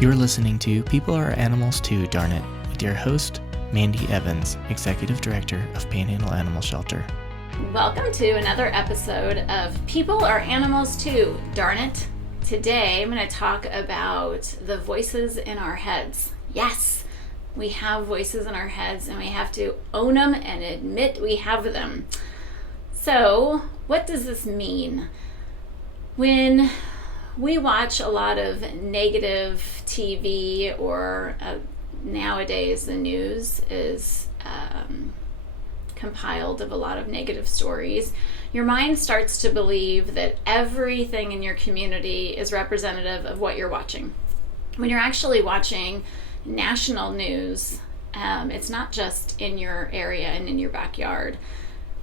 You're listening to People Are Animals Too, Darn It, with your host, Mandy Evans, Executive Director of Panhandle Animal Shelter. Welcome to another episode of People Are Animals Too, Darn It. Today I'm going to talk about the voices in our heads. Yes, we have voices in our heads and we have to own them and admit we have them. So, what does this mean? When we watch a lot of negative TV or nowadays the news is compiled of a lot of negative stories, your mind starts to believe that everything in your community is representative of what you're watching. When you're actually watching national news, it's not just in your area and in your backyard.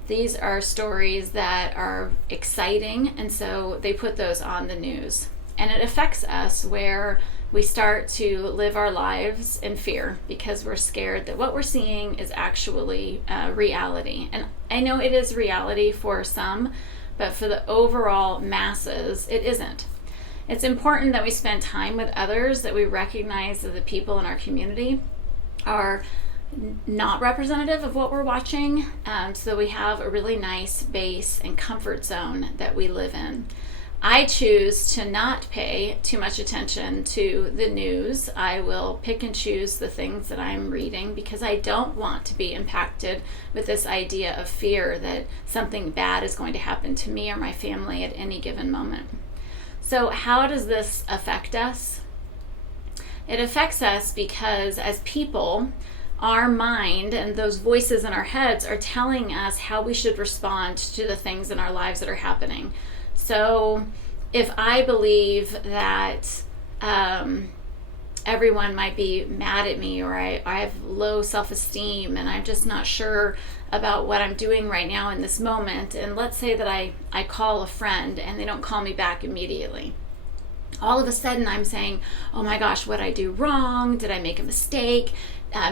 These are stories that are exciting, and so they put those on the news. And it affects us where we start to live our lives in fear because we're scared that what we're seeing is actually reality. And I know it is reality for some, but for the overall masses, it isn't. It's important that we spend time with others, that we recognize that the people in our community are not representative of what we're watching, so we have a really nice base and comfort zone that we live in. I choose to not pay too much attention to the news. I will pick and choose the things that I'm reading because I don't want to be impacted with this idea of fear that something bad is going to happen to me or my family at any given moment. So how does this affect us? It affects us because as people, our mind and those voices in our heads are telling us how we should respond to the things in our lives that are happening. So if I believe that everyone might be mad at me, or I have low self-esteem and I'm just not sure about what I'm doing right now in this moment, and let's say that I call a friend and they don't call me back immediately, all of a sudden I'm saying, oh my gosh, what did I do wrong? Did I make a mistake?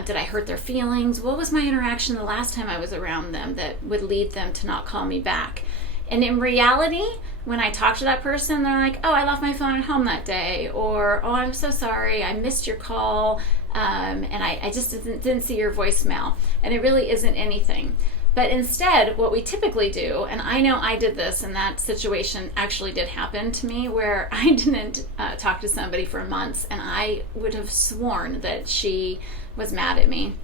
Did I hurt their feelings? What was my interaction the last time I was around them that would lead them to not call me back? And in reality, when I talk to that person, they're like, oh, I left my phone at home that day, or oh, I'm so sorry, I missed your call, and I just didn't see your voicemail. And it really isn't anything. But instead, what we typically do, and I know I did this, and that situation actually did happen to me, where I didn't talk to somebody for months, and I would have sworn that she was mad at me.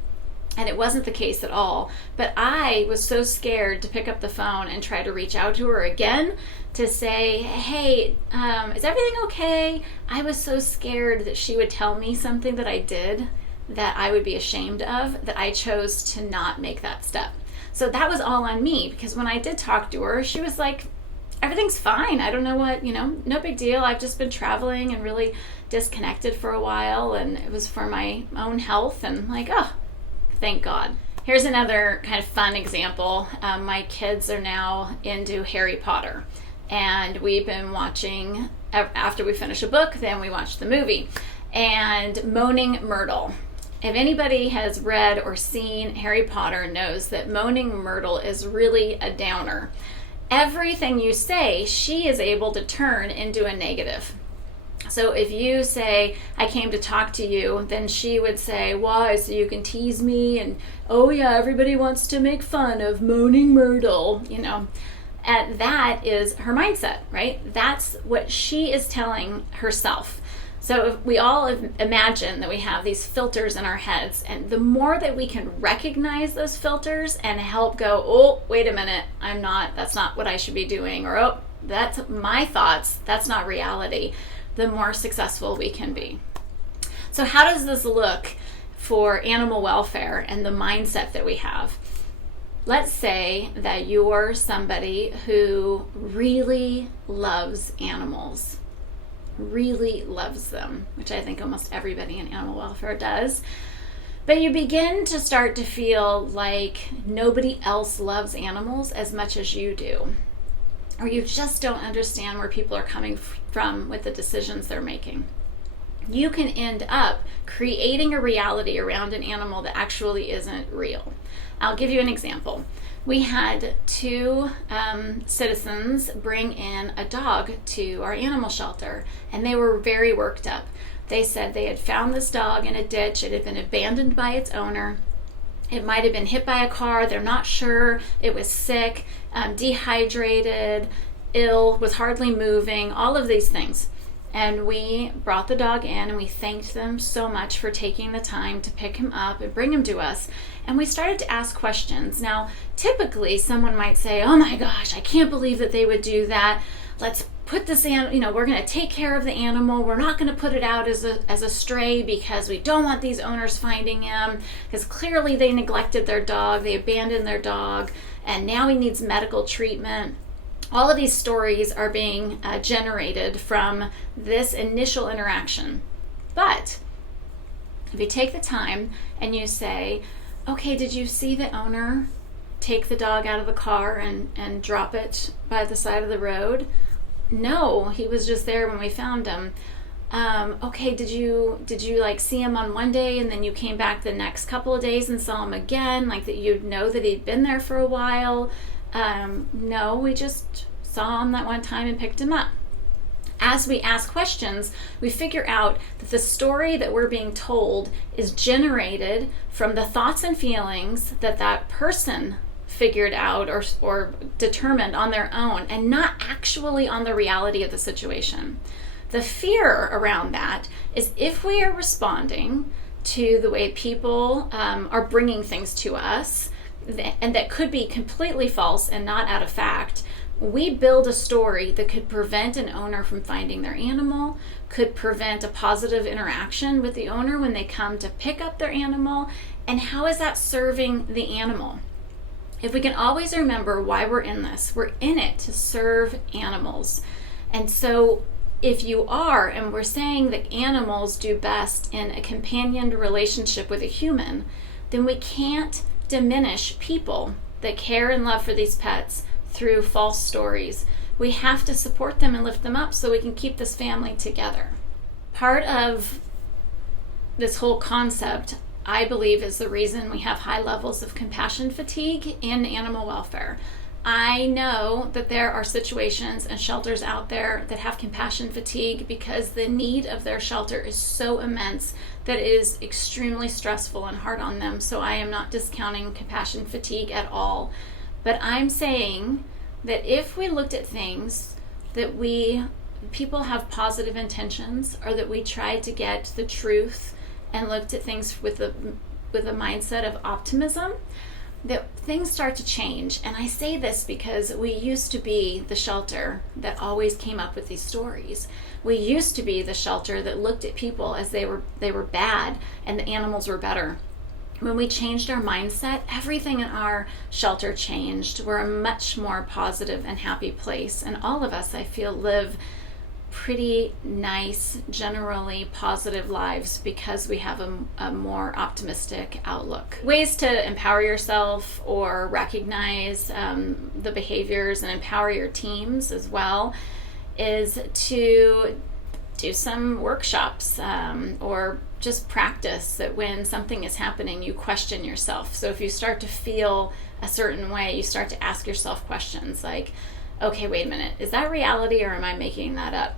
And it wasn't the case at all. But I was so scared to pick up the phone and try to reach out to her again to say, hey, is everything okay? I was so scared that she would tell me something that I did that I would be ashamed of, that I chose to not make that step. So that was all on me, because when I did talk to her, she was like, everything's fine. I don't know what, no big deal. I've just been traveling and really disconnected for a while, and it was for my own health, and like, oh, thank God. Here's another kind of fun example. My kids are now into Harry Potter, and we've been watching, after we finish a book, then we watch the movie. And Moaning Myrtle. If anybody has read or seen Harry Potter knows that Moaning Myrtle is really a downer. Everything you say, she is able to turn into a negative. So if you say, I came to talk to you, then she would say, why? So you can tease me, and oh yeah, everybody wants to make fun of Moaning Myrtle, And that is her mindset, right? That's what she is telling herself. So if we all imagine that we have these filters in our heads, and the more that we can recognize those filters and help go, oh, wait a minute, that's not what I should be doing, or oh, that's my thoughts, that's not reality, the more successful we can be. So how does this look for animal welfare and the mindset that we have? Let's say that you're somebody who really loves animals, really loves them, which I think almost everybody in animal welfare does. But you begin to start to feel like nobody else loves animals as much as you do. Or you just don't understand where people are coming from with the decisions they're making. You can end up creating a reality around an animal that actually isn't real. I'll give you an example. We had two citizens bring in a dog to our animal shelter, and they were very worked up. They said they had found this dog in a ditch. It had been abandoned by its owner. It might have been hit by a car. They're not sure. It was sick, dehydrated, ill, was hardly moving, all of these things. And we brought the dog in, and we thanked them so much for taking the time to pick him up and bring him to us. And we started to ask questions. Now, typically someone might say, oh my gosh, I can't believe that they would do that. Let's put this animal, we're going to take care of the animal. We're not going to put it out as a stray because we don't want these owners finding him, because clearly they neglected their dog, they abandoned their dog, and now he needs medical treatment. All of these stories are being generated from this initial interaction. But if you take the time and you say, okay, did you see the owner take the dog out of the car and drop it by the side of the road? No, he was just there when we found him. Okay, did you like see him on one day and then you came back the next couple of days and saw him again, like that you'd know that he'd been there for a while? No, we just saw him that one time and picked him up. As we ask questions, we figure out that the story that we're being told is generated from the thoughts and feelings that that person figured out or determined on their own, and not actually on the reality of the situation. The fear around that is if we are responding to the way people are bringing things to us, and that could be completely false and not out of fact, we build a story that could prevent an owner from finding their animal, could prevent a positive interaction with the owner when they come to pick up their animal. And how is that serving the animal? If we can always remember why we're in this, we're in it to serve animals. And so if you are, and we're saying that animals do best in a companioned relationship with a human, then we can't diminish people that care and love for these pets through false stories. We have to support them and lift them up so we can keep this family together. Part of this whole concept, I believe, is the reason we have high levels of compassion fatigue in animal welfare. I know that there are situations and shelters out there that have compassion fatigue because the need of their shelter is so immense that it is extremely stressful and hard on them. So I am not discounting compassion fatigue at all. But I'm saying that if we looked at things that people have positive intentions, or that we tried to get the truth and looked at things with a mindset of optimism, that things start to change. And I say this because we used to be the shelter that always came up with these stories. We used to be the shelter that looked at people as they were bad and the animals were better. When we changed our mindset, everything in our shelter changed. We're a much more positive and happy place. And all of us, I feel, live pretty nice, generally positive lives because we have a more optimistic outlook. Ways to empower yourself or recognize the behaviors and empower your teams as well is to do some workshops or just practice that when something is happening, you question yourself. So if you start to feel a certain way, you start to ask yourself questions like, okay, wait a minute, is that reality or am I making that up?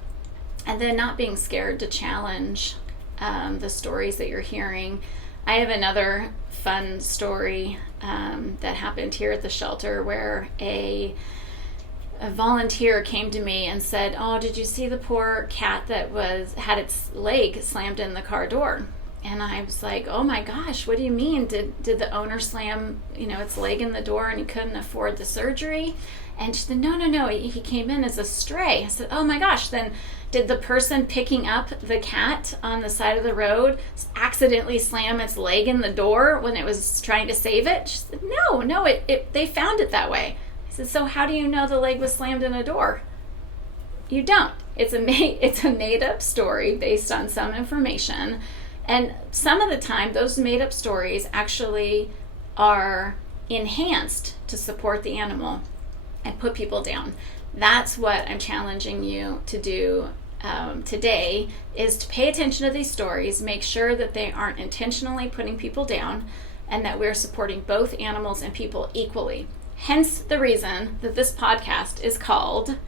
And then not being scared to challenge the stories that you're hearing. I have another fun story that happened here at the shelter where a volunteer came to me and said, oh, did you see the poor cat that had its leg slammed in the car door? And I was like, oh my gosh, what do you mean? Did the owner slam its leg in the door and he couldn't afford the surgery? And she said, no, he came in as a stray. I said, oh my gosh, then did the person picking up the cat on the side of the road accidentally slam its leg in the door when it was trying to save it? She said, no, they found it that way. I said, so how do you know the leg was slammed in a door? You don't. It's a made-up story based on some information. And some of the time, those made-up stories actually are enhanced to support the animal and put people down. That's what I'm challenging you to do today, is to pay attention to these stories, make sure that they aren't intentionally putting people down, and that we're supporting both animals and people equally. Hence the reason that this podcast is called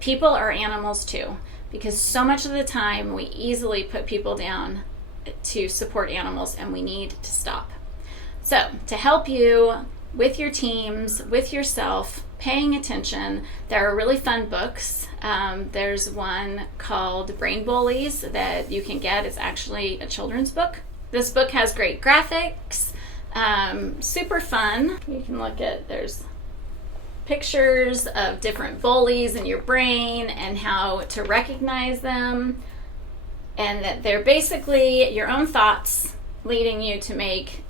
People Are Animals Too, because so much of the time we easily put people down to support animals, and we need to stop. So to help you with your teams, with yourself, paying attention, there are really fun books. There's one called Brain Bullies that you can get. It's actually a children's book. This book has great graphics, super fun. You can look at, there's pictures of different bullies in your brain and how to recognize them, and that they're basically your own thoughts leading you to make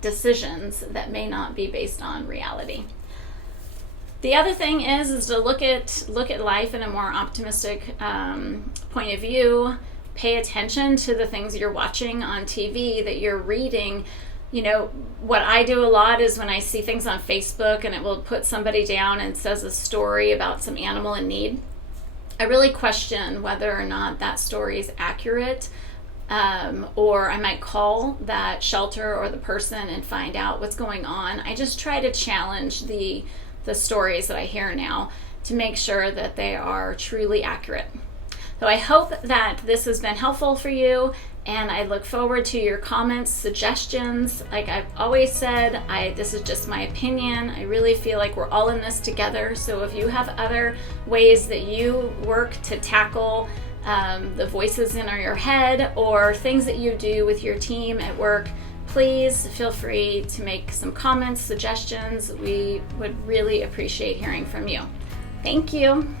decisions that may not be based on reality. The other thing is to look at life in a more optimistic point of view. Pay attention to the things you're watching on TV, that you're reading. You know, what I do a lot is when I see things on Facebook and it will put somebody down and says a story about some animal in need, I really question whether or not that story is accurate. Or I might call that shelter or the person and find out what's going on. I just try to challenge the stories that I hear now to make sure that they are truly accurate. So I hope that this has been helpful for you, and I look forward to your comments, suggestions. Like I've always said, this is just my opinion. I really feel like we're all in this together. So if you have other ways that you work to tackle the voices in your head, or things that you do with your team at work, please feel free to make some comments, suggestions. We would really appreciate hearing from you. Thank you.